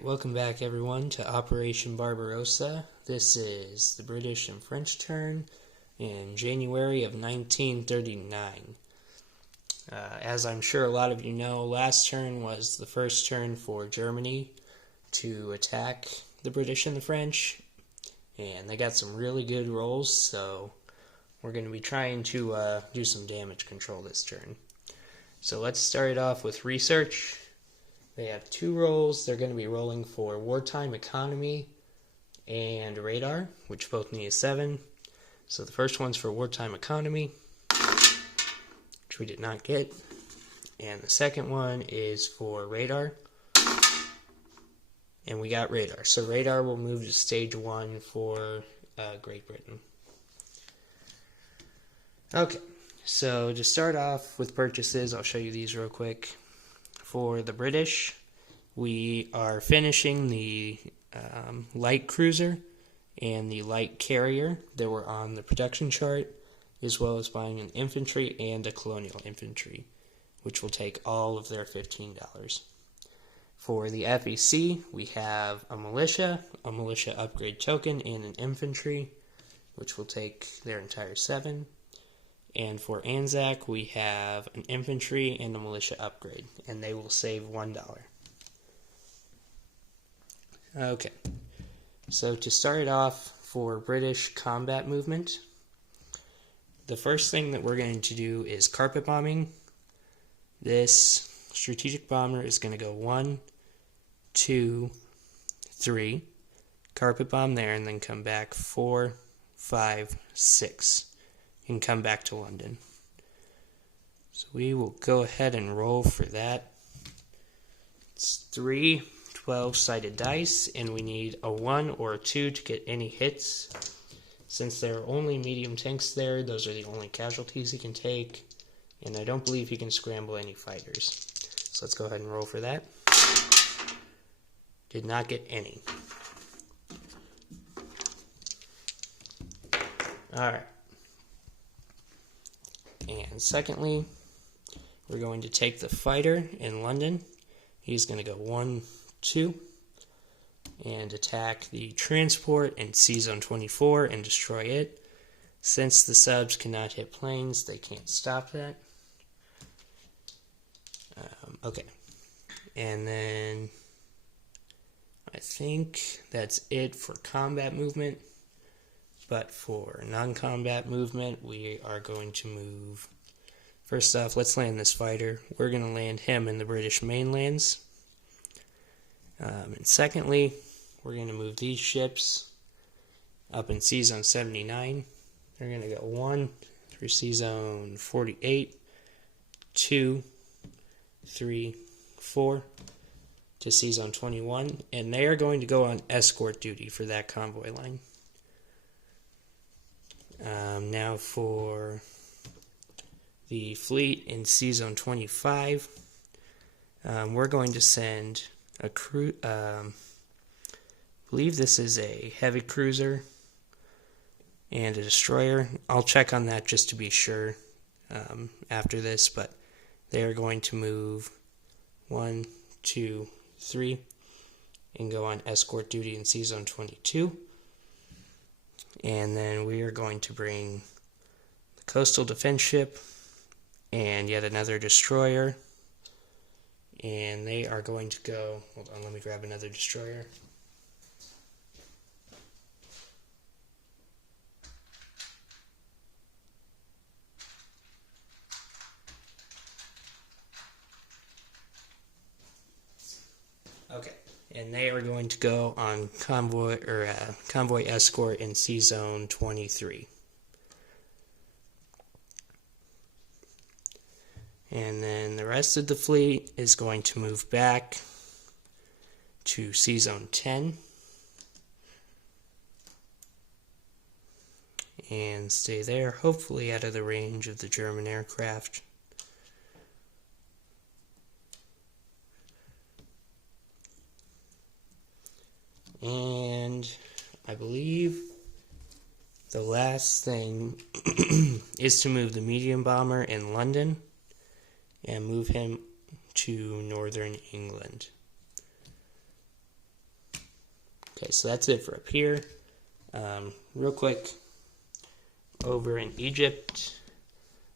Alright, welcome back everyone to Operation Barbarossa. This is the British and French turn in January of 1939. As I'm sure a lot of you know, last turn was the first turn for Germany to attack the British and the French, and they got some really good rolls, so we're going to be trying to do some damage control this turn. So let's start off with research. They have two rolls. They're going to be rolling for wartime economy and radar, which both need a 7. So the first one's for wartime economy, which we did not get. And the second one is for radar, and we got radar. So radar will move to stage 1 for Great Britain. Okay, so to start off with purchases, I'll show you these real quick. For the British, we are finishing the light cruiser and the light carrier that were on the production chart, as well as buying an infantry and a colonial infantry, which will take all of their $15. For the FEC, we have a militia upgrade token, and an infantry, which will take their entire 7. And for Anzac, we have an infantry and a militia upgrade, and they will save $1. Okay, so to start off for British combat movement, the first thing that we're going to do is carpet bombing. This strategic bomber is going to go 1, 2, 3, carpet bomb there, and then come back 4, 5, 6. And come back to London. So we will go ahead and roll for that. It's 3 12-sided dice, and we need a 1 or a 2 to get any hits. Since there are only medium tanks there, those are the only casualties he can take, and I don't believe he can scramble any fighters. So let's go ahead and roll for that. Did not get any. Alright. And secondly, we're going to take the fighter in London. He's going to go 1, 2, and attack the transport in C-Zone 24 and destroy it. Since the subs cannot hit planes, they can't stop that. Okay. And then I think that's it for combat movement. But for non-combat movement, we are going to move... First off, let's land this fighter. We're going to land him in the British mainlands. And secondly, we're going to move these ships up in C-Zone 79. They're going to go 1 through C-Zone 48, 2, 3, 4 to C-Zone 21. And they are going to go on escort duty for that convoy line. Now for the fleet in C-Zone 25, we're going to send a crew. I believe this is a heavy cruiser and a destroyer. I'll check on that just to be sure after this, but they are going to move 1, 2, 3 and go on escort duty in C-Zone 22. And then we are going to bring the coastal defense ship and yet another destroyer. And they are going to go... Hold on, let me grab another destroyer. Okay. And they are going to go on convoy escort in C-Zone 23. And then the rest of the fleet is going to move back to C-Zone 10 and stay there, hopefully out of the range of the German aircraft. And I believe the last thing is to move the medium bomber in London and move him to northern England. Okay, so that's it for up here. Real quick, over in Egypt,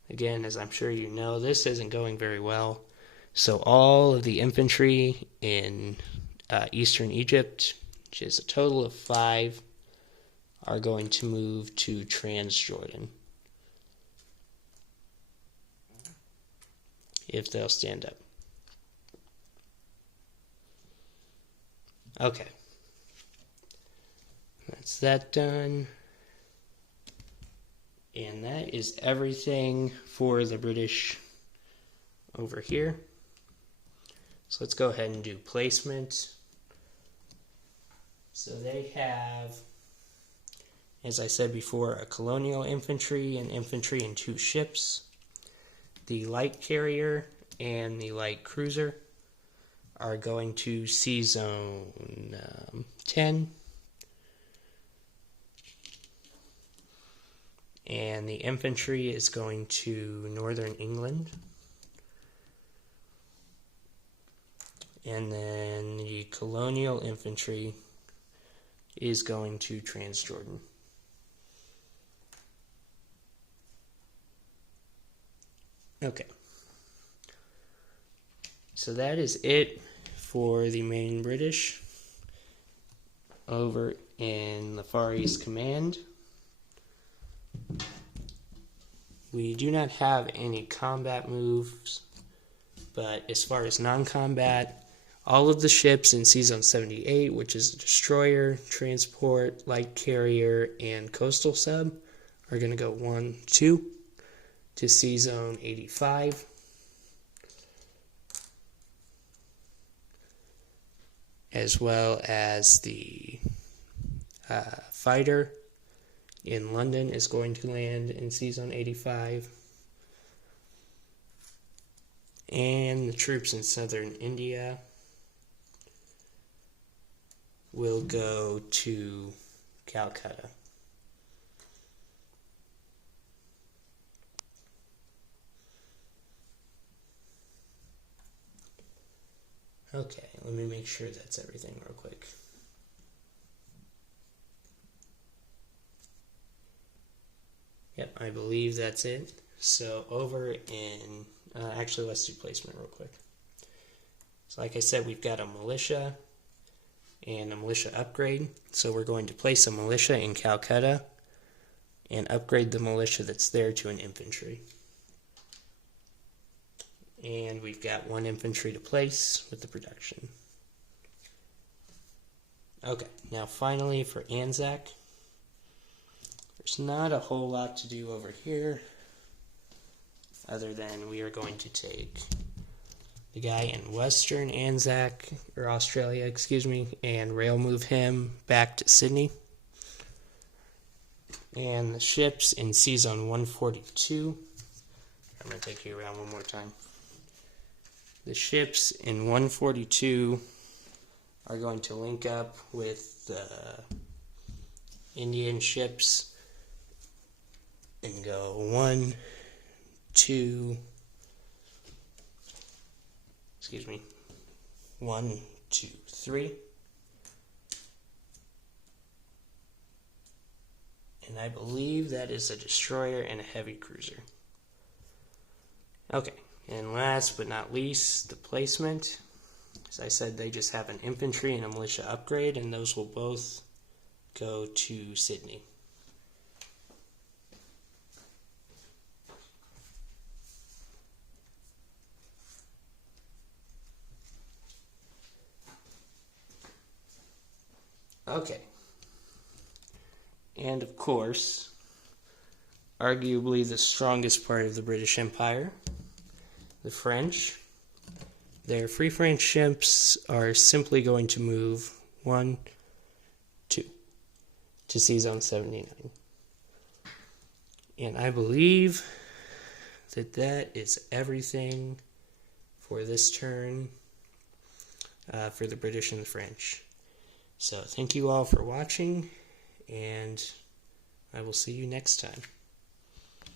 again, as I'm sure you know, this isn't going very well. So all of the infantry in eastern Egypt, which is a total of 5, are going to move to Transjordan, if they'll stand up. Okay. That's that done. And that is everything for the British over here. So let's go ahead and do placement. So they have, as I said before, a colonial infantry and infantry in 2 ships. The light carrier and the light cruiser are going to Sea Zone 10. And the infantry is going to Northern England. And then the colonial infantry is going to Transjordan. Okay. So that is it for the main British over in the Far East Command. We do not have any combat moves, but as far as non-combat, all of the ships in Sea Zone 78, which is a destroyer, transport, light carrier, and coastal sub, are going to go 1, 2 to Sea Zone 85. As well as the fighter in London is going to land in Sea Zone 85. And the troops in southern India will go to Calcutta. Okay, let me make sure that's everything real quick. Yep, I believe that's it. So over in, actually let's do placement real quick. So like I said, we've got a militia and a militia upgrade. So we're going to place a militia in Calcutta and upgrade the militia that's there to an infantry. And we've got 1 infantry to place with the production. Okay, now finally for Anzac. There's not a whole lot to do over here, other than we are going to take the guy in Western Anzac, or Australia, excuse me, and rail move him back to Sydney. And the ships in Sea Zone 142, I'm going to take you around one more time. The ships in 142 are going to link up with the Indian ships and go 1, 2, 1, 2, 3. And I believe that is a destroyer and a heavy cruiser. Okay, and last but not least, the placement. As I said, they just have an infantry and a militia upgrade, and those will both go to Sydney. Okay. And of course, arguably the strongest part of the British Empire, the French. Their Free French ships are simply going to move 1, 2 to Sea Zone 79. And I believe that that is everything for this turn for the British and the French. So thank you all for watching, and I will see you next time.